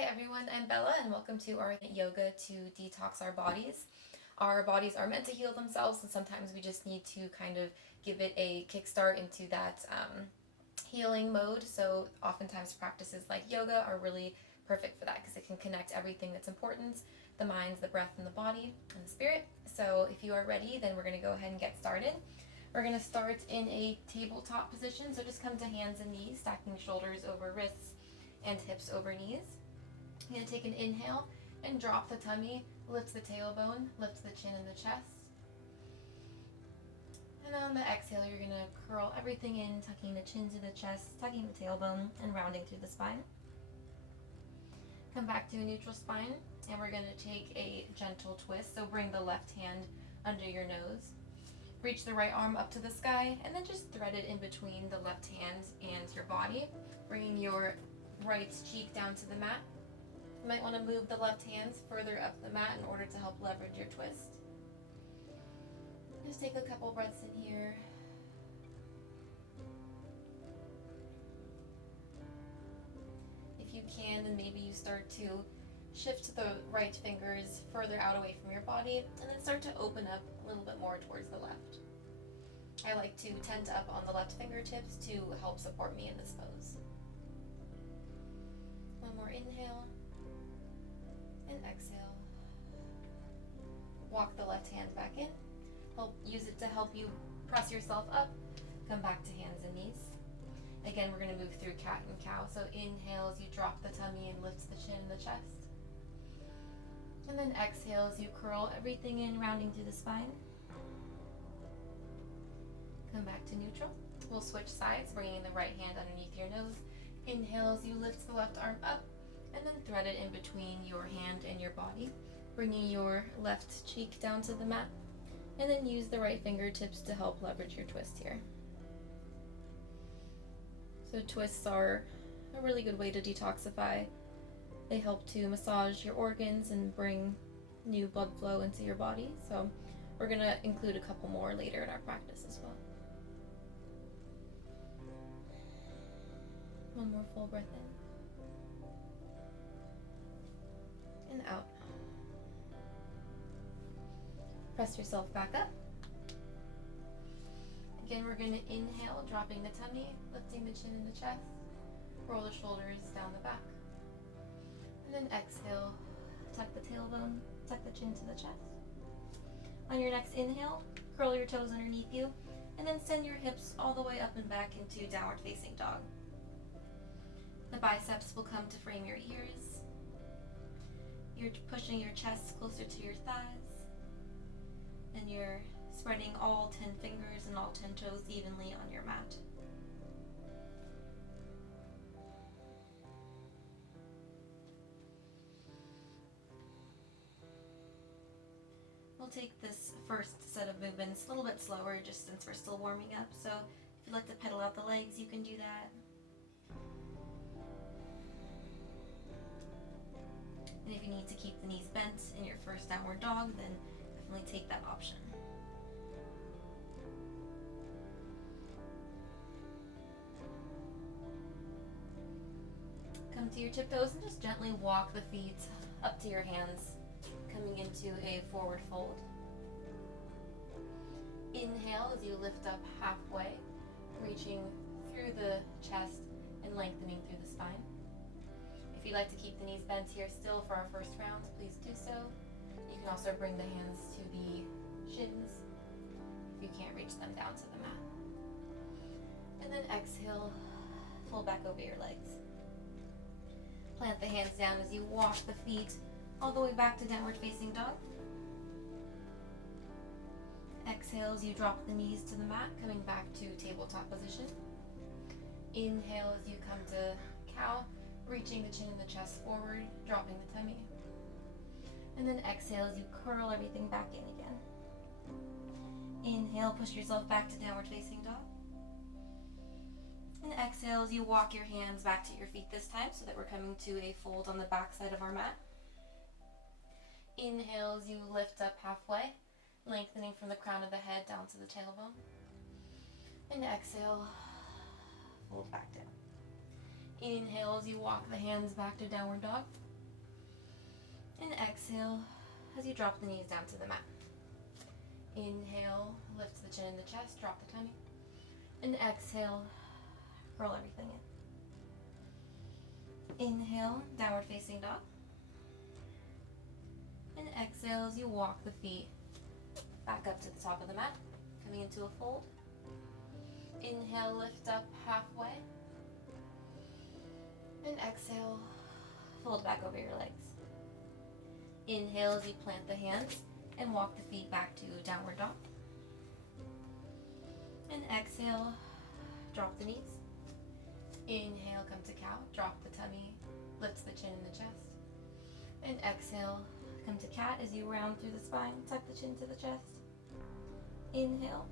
Hi everyone, I'm Bella and welcome to our yoga to detox our bodies. Our bodies are meant to heal themselves, and sometimes we just need to kind of give it a kickstart into that healing mode. So oftentimes practices like yoga are really perfect for that because it can connect everything that's important: the mind, the breath, and the body, and the spirit. So if you are ready, then we're going to go ahead and get started. We're going to start in a tabletop position, so just come to hands and knees, stacking shoulders over wrists and hips over knees. You're going to take an inhale and drop the tummy, lift the tailbone, lift the chin and the chest. And on the exhale, you're going to curl everything in, tucking the chin to the chest, tucking the tailbone, and rounding through the spine. Come back to a neutral spine, and we're going to take a gentle twist. So bring the left hand under your nose. Reach the right arm up to the sky, and then just thread it in between the left hand and your body, bringing your right cheek down to the mat. You might want to move the left hands further up the mat in order to help leverage your twist. Just take a couple breaths in here. If you can, then maybe you start to shift the right fingers further out away from your body, and then start to open up a little bit more towards the left. I like to tent up on the left fingertips to help support me in this pose. One more inhale. And exhale. Walk the left hand back in. Use it to help you press yourself up. Come back to hands and knees. Again, we're going to move through cat and cow. So inhale as you drop the tummy and lift the chin and the chest. And then exhale as you curl everything in, rounding through the spine. Come back to neutral. We'll switch sides, bringing the right hand underneath your nose. Inhale as you lift the left arm up, and then thread it in between your hand and your body, bringing your left cheek down to the mat, and then use the right fingertips to help leverage your twist here. So twists are a really good way to detoxify. They help to massage your organs and bring new blood flow into your body. So we're going to include a couple more later in our practice as well. One more full breath in. And out. Press yourself back up. Again, we're going to inhale, dropping the tummy, lifting the chin and the chest. Roll the shoulders down the back. And then exhale, tuck the tailbone, tuck the chin to the chest. On your next inhale, curl your toes underneath you, and then send your hips all the way up and back into downward facing dog. The biceps will come to frame your ears. You're pushing your chest closer to your thighs, and you're spreading all 10 fingers and all 10 toes evenly on your mat. We'll take this first set of movements a little bit slower just since we're still warming up. So if you'd like to pedal out the legs, you can do that. And if you need to keep the knees bent in your first downward dog, then definitely take that option. Come to your tiptoes and just gently walk the feet up to your hands, coming into a forward fold. Inhale as you lift up halfway, reaching through the chest and lengthening through the spine. If you'd like to keep the knees bent here still for our first round, please do so. You can also bring the hands to the shins if you can't reach them down to the mat. And then exhale, fold back over your legs. Plant the hands down as you walk the feet all the way back to downward facing dog. Exhale as you drop the knees to the mat, coming back to tabletop position. Inhale as you come to cow, reaching the chin and the chest forward, dropping the tummy. And then exhale as you curl everything back in again. Inhale, push yourself back to downward facing dog. And exhale as you walk your hands back to your feet this time so that we're coming to a fold on the back side of our mat. Inhale as you lift up halfway, lengthening from the crown of the head down to the tailbone. And exhale, fold back down. Inhale as you walk the hands back to downward dog. And exhale as you drop the knees down to the mat. Inhale, lift the chin and the chest, drop the tummy. And exhale, roll everything in. Inhale, downward facing dog. And exhale as you walk the feet back up to the top of the mat, coming into a fold. Inhale, lift up halfway. And exhale, fold back over your legs. Inhale as you plant the hands and walk the feet back to downward dog. And exhale, drop the knees. Inhale, come to cow, drop the tummy, lift the chin and the chest. And exhale, come to cat as you round through the spine, tuck the chin to the chest. Inhale,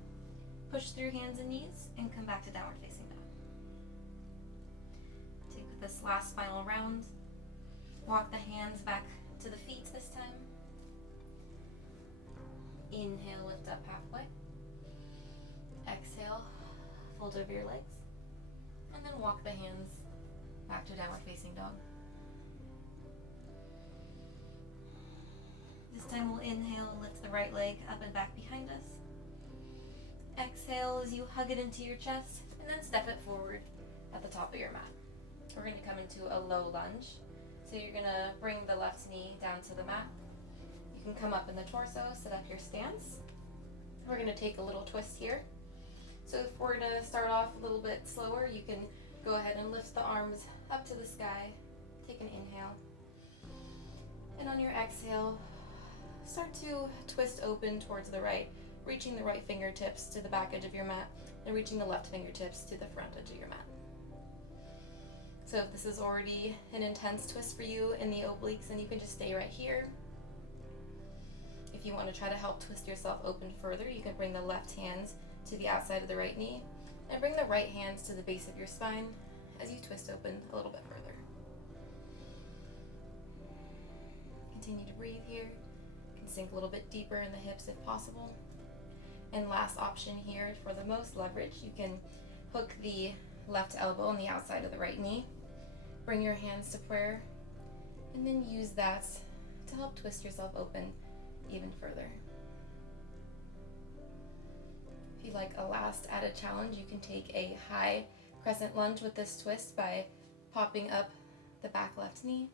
push through hands and knees, and come back to downward facing dog. Take this last final round. Walk the hands back to the feet this time. Inhale, lift up halfway. Exhale, fold over your legs. And then walk the hands back to downward facing dog. This time we'll inhale and lift the right leg up and back behind us. Exhale as you hug it into your chest, and then step it forward at the top of your mat. We're going to come into a low lunge. So you're going to bring the left knee down to the mat. You can come up in the torso, set up your stance. We're going to take a little twist here. So if we're going to start off a little bit slower, you can go ahead and lift the arms up to the sky. Take an inhale. And on your exhale, start to twist open towards the right, reaching the right fingertips to the back edge of your mat and reaching the left fingertips to the front edge of your mat. So if this is already an intense twist for you in the obliques, then you can just stay right here. If you want to try to help twist yourself open further, you can bring the left hands to the outside of the right knee and bring the right hands to the base of your spine as you twist open a little bit further. Continue to breathe here. You can sink a little bit deeper in the hips if possible. And last option here, for the most leverage, you can hook the left elbow on the outside of the right knee. Bring your hands to prayer, and then use that to help twist yourself open even further. If you'd like a last added challenge, you can take a high crescent lunge with this twist by popping up the back left knee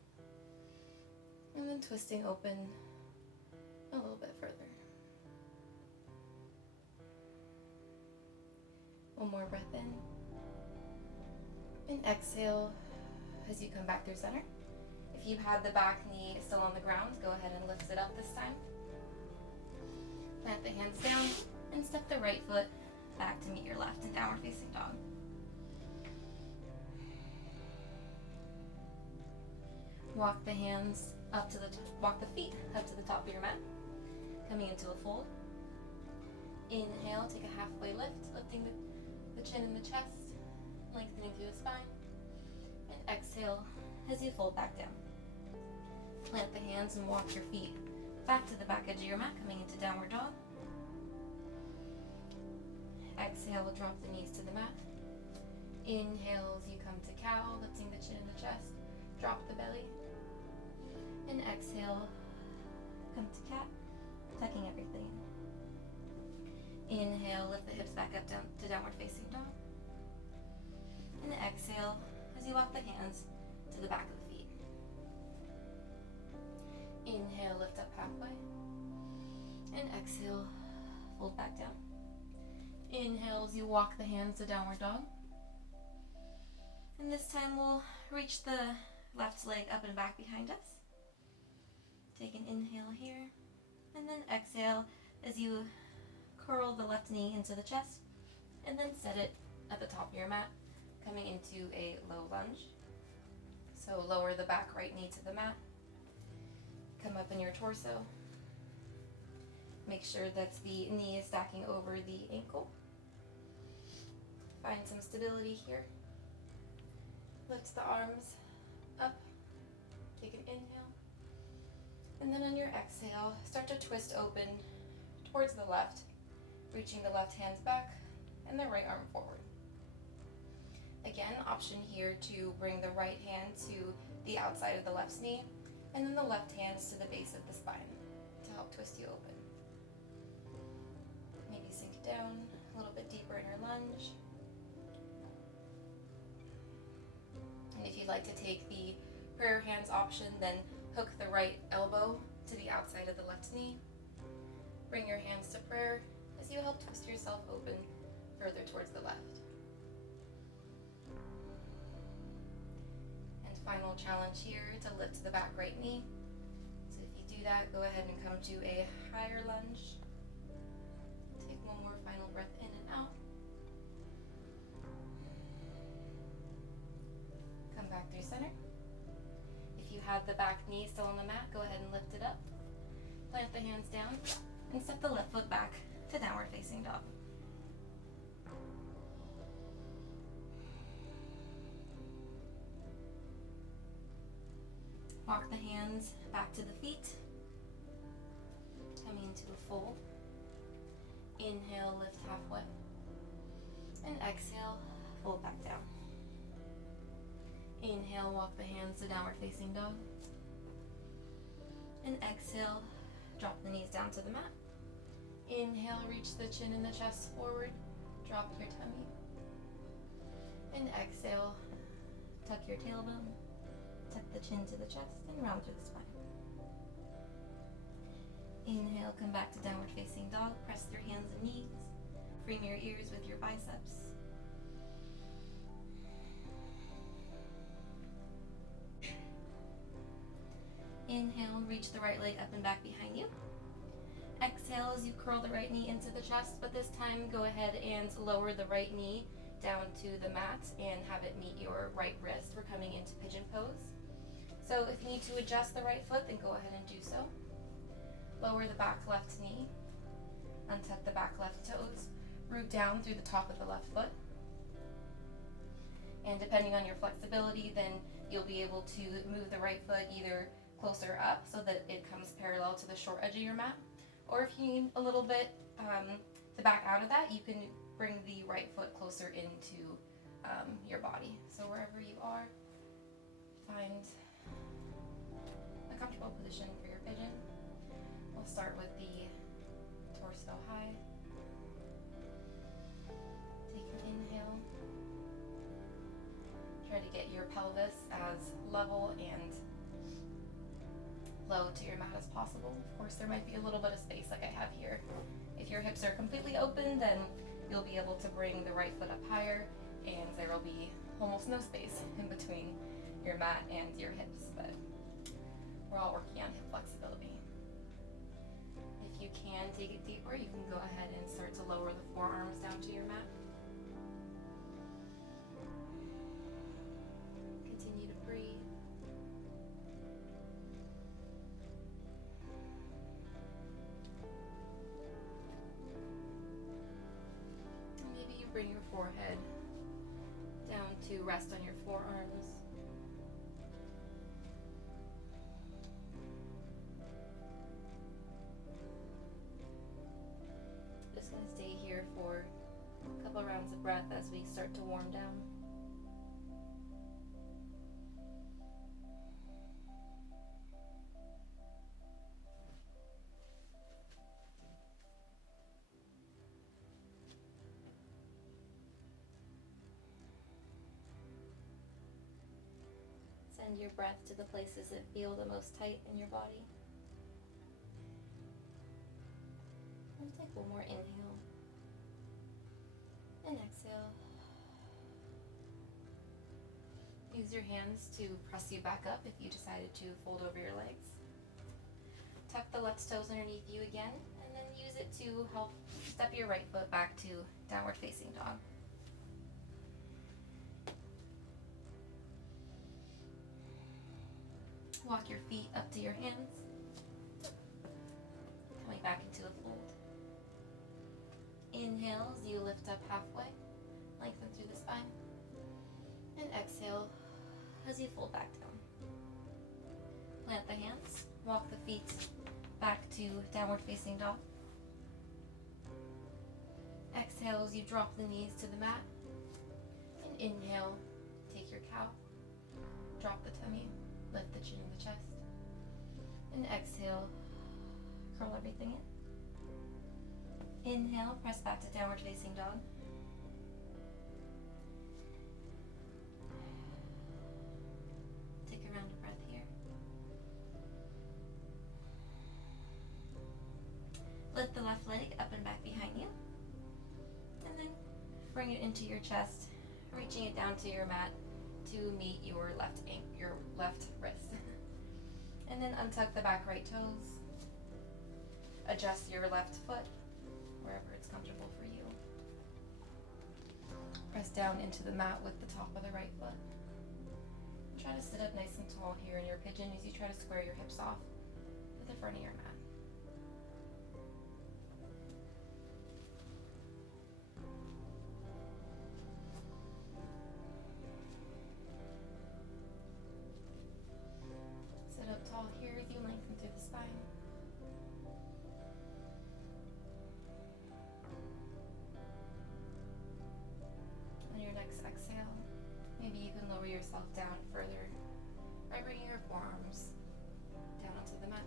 and then twisting open a little bit further. One more breath in. And exhale as you come back through center. If you had the back knee still on the ground, go ahead and lift it up this time. Plant the hands down and step the right foot back to meet your left in downward facing dog. Walk the hands up to walk the feet up to the top of your mat, coming into a fold. Inhale, take a halfway lift, lifting the chin and the chest, lengthening through the spine. And exhale as you fold back down. Plant the hands and walk your feet back to the back edge of your mat, coming into downward dog. Exhale, drop the knees to the mat. Inhale as you come to cow, lifting the chin and the chest. Drop the belly. And exhale, come to cat, tucking everything in. Inhale, lift the hips back up down to downward facing dog. And exhale as you walk the hands to the back of the feet. Inhale, lift up halfway. And exhale, fold back down. Inhale as you walk the hands to downward dog. And this time we'll reach the left leg up and back behind us. Take an inhale here. And then exhale as you curl the left knee into the chest. And then set it at the top of your mat, coming into a low lunge. So lower the back right knee to the mat. Come up in your torso. Make sure that the knee is stacking over the ankle. Find some stability here. Lift the arms up. Take an inhale. And then on your exhale, start to twist open towards the left, reaching the left hands back and the right arm forward. Again, option here to bring the right hand to the outside of the left knee And then the left hands to the base of the spine to help twist you open. Maybe sink down a little bit deeper in your lunge. And if you'd like to take the prayer hands option, then hook the right elbow to the outside of the left knee. Bring your hands to prayer as you help twist yourself open further towards the left. And final challenge here to lift the back right knee. So if you do that, go ahead and come to a higher lunge. Take one more final breath in and out. Come back through center. If you have the back knee still on the mat, go ahead and lift it up. Plant the hands down and step the left foot back to downward facing dog. Walk the hands back to the feet, coming into a fold. Inhale, lift halfway, and exhale, fold back down. Inhale, walk the hands to downward facing dog, and exhale, drop the knees down to the mat. Inhale, reach the chin and the chest forward, drop your tummy, and exhale, tuck your tailbone, tuck the chin to the chest, and round through the spine. Inhale, come back to downward facing dog, press through hands and knees, frame your ears with your biceps. Inhale, reach the right leg up and back behind you. Exhale as you curl the right knee into the chest, but this time go ahead and lower the right knee down to the mat and have it meet your right wrist. We're coming into pigeon pose. So if you need to adjust the right foot, then go ahead and do so. Lower the back left knee, untuck the back left toes, root down through the top of the left foot. And depending on your flexibility, then you'll be able to move the right foot either closer up so that it comes parallel to the short edge of your mat, or if you need a little bit to back out of that, you can bring the right foot closer into your body. So wherever you are, find a comfortable position for your pigeon. We'll start with the torso high. Take an inhale. Try to get your pelvis as level and low to your mat as possible. Of course, there might be a little bit of space like I have here. If your hips are completely open, then you'll be able to bring the right foot up higher, and there will be almost no space in between your mat and your hips, but we're all working on hip flexibility. If you can take it deeper, you can go ahead and start to lower the forearms down to your mat. Continue to breathe. And maybe you bring your forehead down to rest on your forearms. Just going to stay here for a couple rounds of breath as we start to warm down. Send your breath to the places that feel the most tight in your body. And take one more inhale. And exhale. Use your hands to press you back up if you decided to fold over your legs. Tuck the left toes underneath you again, and then use it to help step your right foot back to downward facing dog. Walk your feet up to your hands, coming back into a fold. Inhale as you lift up halfway, lengthen through the spine, and exhale as you fold back down. Plant the hands, walk the feet back to downward facing dog. Exhale as you drop the knees to the mat, and inhale, take your cow, drop the tummy, lift the chin and the chest. exhale, curl everything in. Inhale, press back to downward facing dog. Take a round of breath here. Lift the left leg up and back behind you. And then bring it into your chest, reaching it down to your mat to meet your left wrist. And then untuck the back right toes. Adjust your left foot wherever it's comfortable for you. Press down into the mat with the top of the right foot. And try to sit up nice and tall here in your pigeon as you try to square your hips off with the front of your mat. Sit up tall here as you lengthen through the spine. On your next exhale, maybe you can lower yourself down further by bringing your forearms down onto the mat.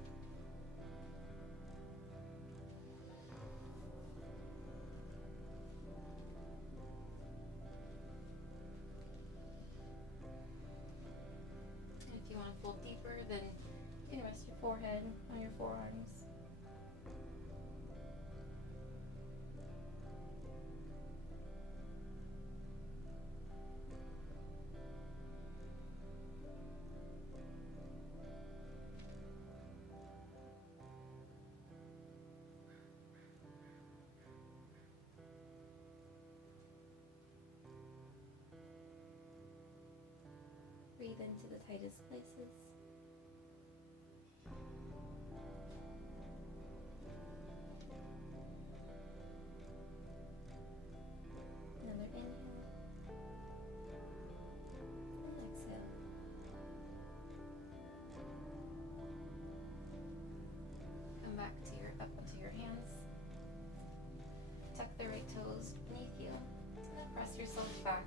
And if you want to fold deeper, then you can rest your forehead on your forearms. Breathe into the tightest places. Another inhale. And exhale. Come back to up onto your hands. Tuck the right toes beneath you. And then press yourself back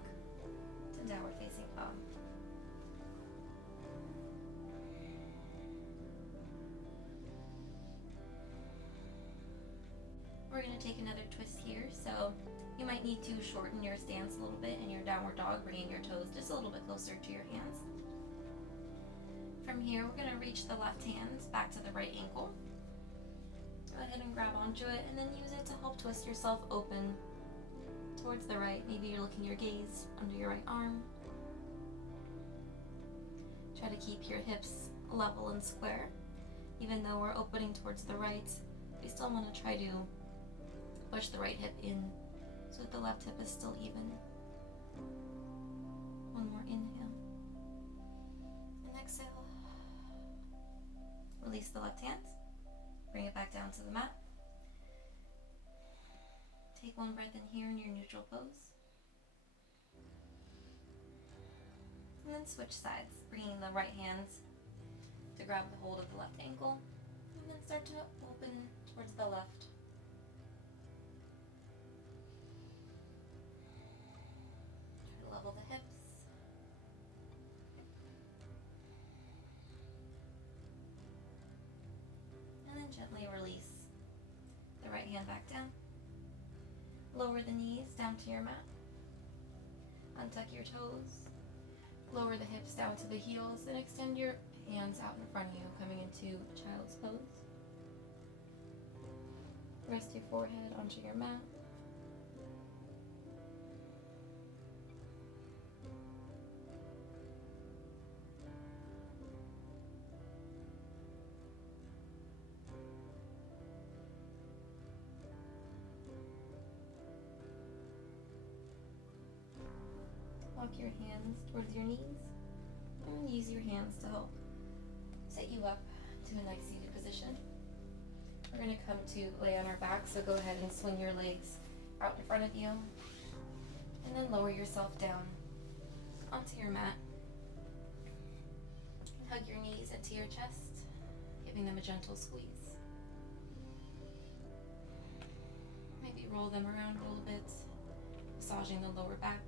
to downward facing dog. We're going to take another twist here, so you might need to shorten your stance a little bit in your downward dog, bringing your toes just a little bit closer to your hands. From here, we're going to reach the left hand back to the right ankle. Go ahead and grab onto it, and then use it to help twist yourself open towards the right. Maybe you're looking your gaze under your right arm. Try to keep your hips level and square. Even though we're opening towards the right, we still want to try to push the right hip in so that the left hip is still even. One more inhale. And exhale. Release the left hand. Bring it back down to the mat. Take one breath in here in your neutral pose. And then switch sides, bringing the right hand to grab the hold of the left ankle. And then start to open towards the left. Try to level the hips. And then gently release the right hand back down. Lower the knees down to your mat. Untuck your toes. Lower the hips down to the heels and extend your hands out in front of you, coming into child's pose. Rest your forehead onto your mat. Walk your hands towards your knees and use your hands to help set you up to a nice seated position. We're going to come to lay on our back, so go ahead and swing your legs out in front of you and then lower yourself down onto your mat. And hug your knees into your chest, giving them a gentle squeeze. Maybe roll them around a little bit, massaging the lower back.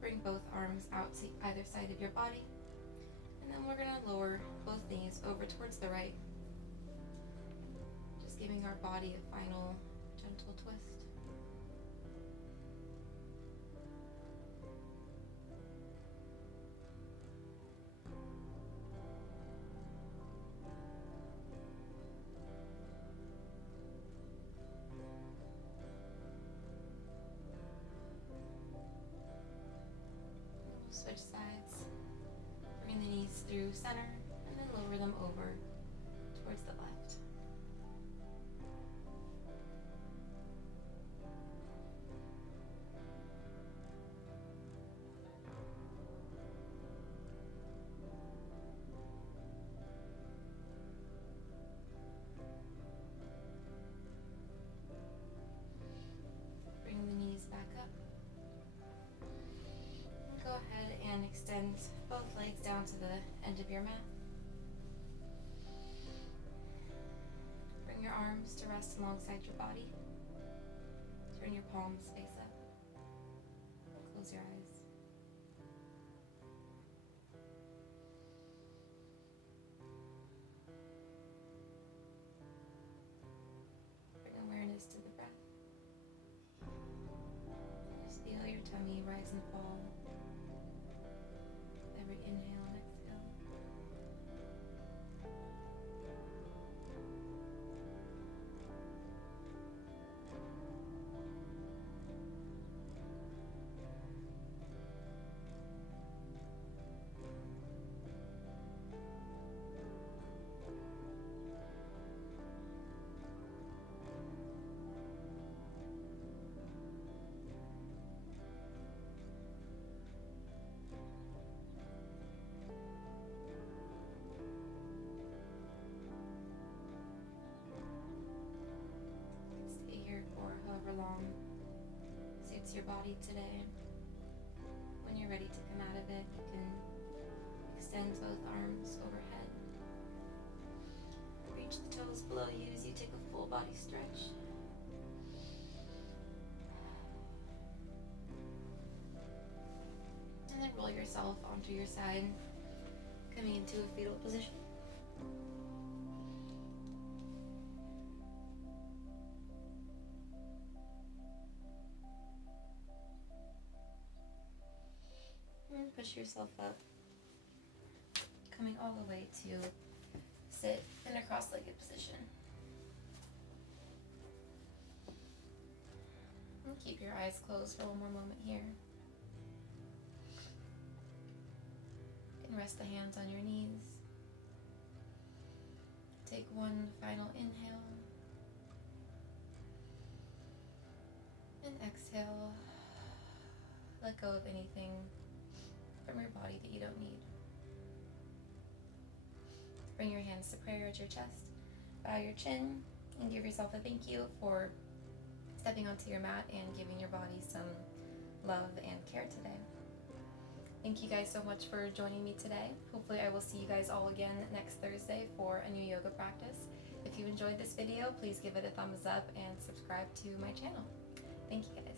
Bring Bring both arms out to either side of your body. And then we're going to lower both knees over towards the right. Just giving our body a final gentle twist. Switch sides. Bring the knees through center and then lower them over towards the left. Bring the knees back up. Go ahead and extend both legs down to the end of your mat. Bring your arms to rest alongside your body. Turn your palms face up. Close your eyes. Bring awareness to the breath. Just feel your tummy rise and fall. Every inhale and exhale. Stay here for however long suits your body today. When you're ready to come out of it, you can extend both arms overhead. Reach the toes below you as you take a full body stretch. And then roll yourself onto your side, coming into a fetal position. And push yourself up, coming all the way to sit in a cross-legged position. And keep your eyes closed for one more moment here. You can rest the hands on your knees. Take one final inhale. And exhale. Let go of anything from your body that you don't need. Bring your hands to prayer at your chest. Bow your chin and give yourself a thank you for stepping onto your mat and giving your body some love and care today. Thank you guys so much for joining me today. Hopefully I will see you guys all again next Thursday for a new yoga practice. If you enjoyed this video, please give it a thumbs up and subscribe to my channel. Thank you guys.